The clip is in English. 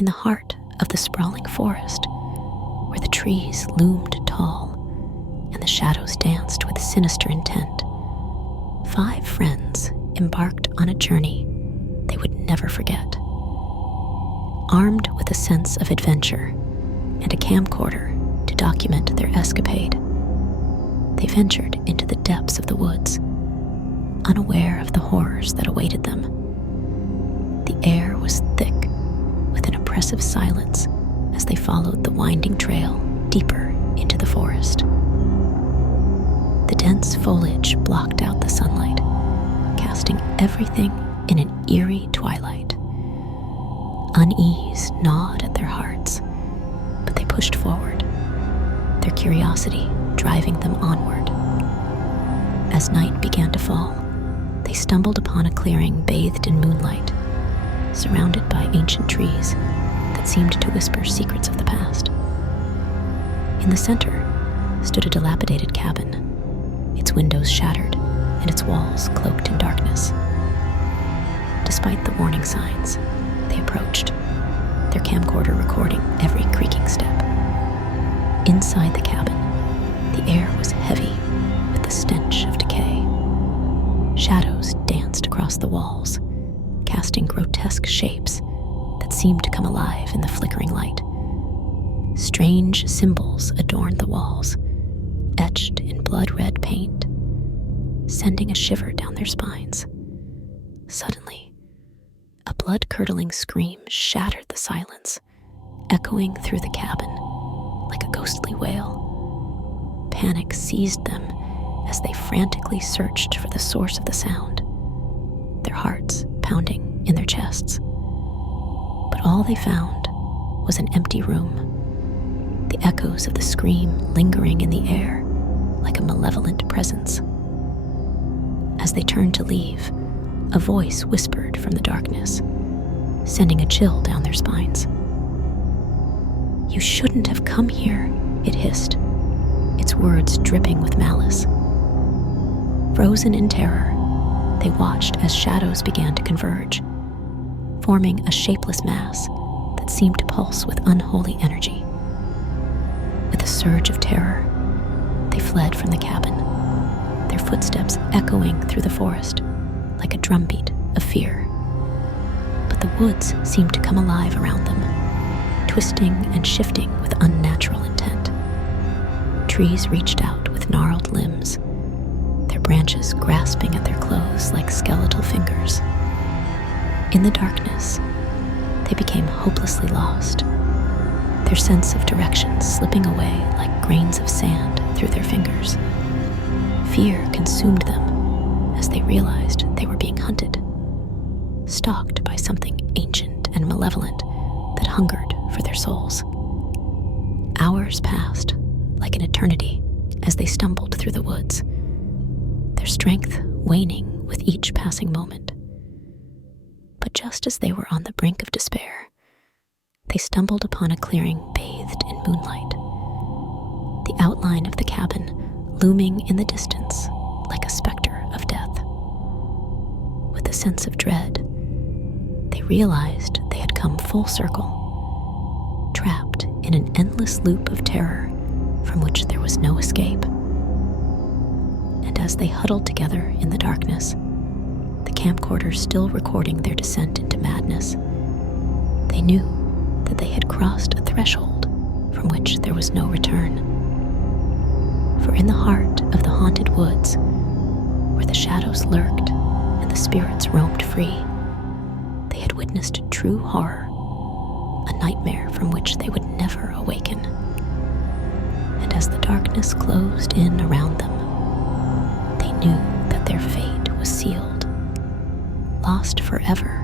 In the heart of the sprawling forest, where the trees loomed tall and the shadows danced with sinister intent, 5 friends embarked on a journey they would never forget. Armed with a sense of adventure and a camcorder to document their escapade, they ventured into the depths of the woods, unaware of the horrors that awaited them. The air was thick with an oppressive silence as they followed the winding trail deeper into the forest. The dense foliage blocked out the sunlight, casting everything in an eerie twilight. Unease gnawed at their hearts, but they pushed forward, their curiosity driving them onward. As night began to fall, they stumbled upon a clearing bathed in moonlight, surrounded by ancient trees that seemed to whisper secrets of the past. In the center stood a dilapidated cabin, its windows shattered and its walls cloaked in darkness. Despite the warning signs, they approached, their camcorder recording every creaking step. Inside the cabin, the air was heavy with the stench of decay. Shadows danced across the walls, casting grotesque shapes that seemed to come alive in the flickering light. Strange symbols adorned the walls, etched in blood-red paint, sending a shiver down their spines. Suddenly, a blood-curdling scream shattered the silence, echoing through the cabin like a ghostly wail. Panic seized them as they frantically searched for the source of the sound, their hearts pounding in their chests. But all they found was an empty room, the echoes of the scream lingering in the air like a malevolent presence. As they turned to leave, a voice whispered from the darkness, sending a chill down their spines. "You shouldn't have come here," it hissed, its words dripping with malice. Frozen in terror, they watched as shadows began to converge, forming a shapeless mass that seemed to pulse with unholy energy. With a surge of terror, they fled from the cabin, their footsteps echoing through the forest like a drumbeat of fear. But the woods seemed to come alive around them, twisting and shifting with unnatural intent. Trees reached out with gnarled limbs, their branches grasping at their clothes like skeletal fingers. In the darkness, they became hopelessly lost, their sense of direction slipping away like grains of sand through their fingers. Fear consumed them as they realized they were being hunted, stalked by something ancient and malevolent that hungered for their souls. Hours passed like an eternity as they stumbled through the woods, their strength waning with each passing moment. But just as they were on the brink of despair, they stumbled upon a clearing bathed in moonlight, the outline of the cabin looming in the distance like a specter of death. With a sense of dread, they realized they had come full circle, trapped in an endless loop of terror from which there was no escape. And as they huddled together in the darkness, the camcorder still recording their descent into madness, they knew that they had crossed a threshold from which there was no return. For in the heart of the haunted woods, where the shadows lurked and the spirits roamed free, they had witnessed true horror, a nightmare from which they would never awaken. And as the darkness closed in around them, they knew that their fate was sealed, lost forever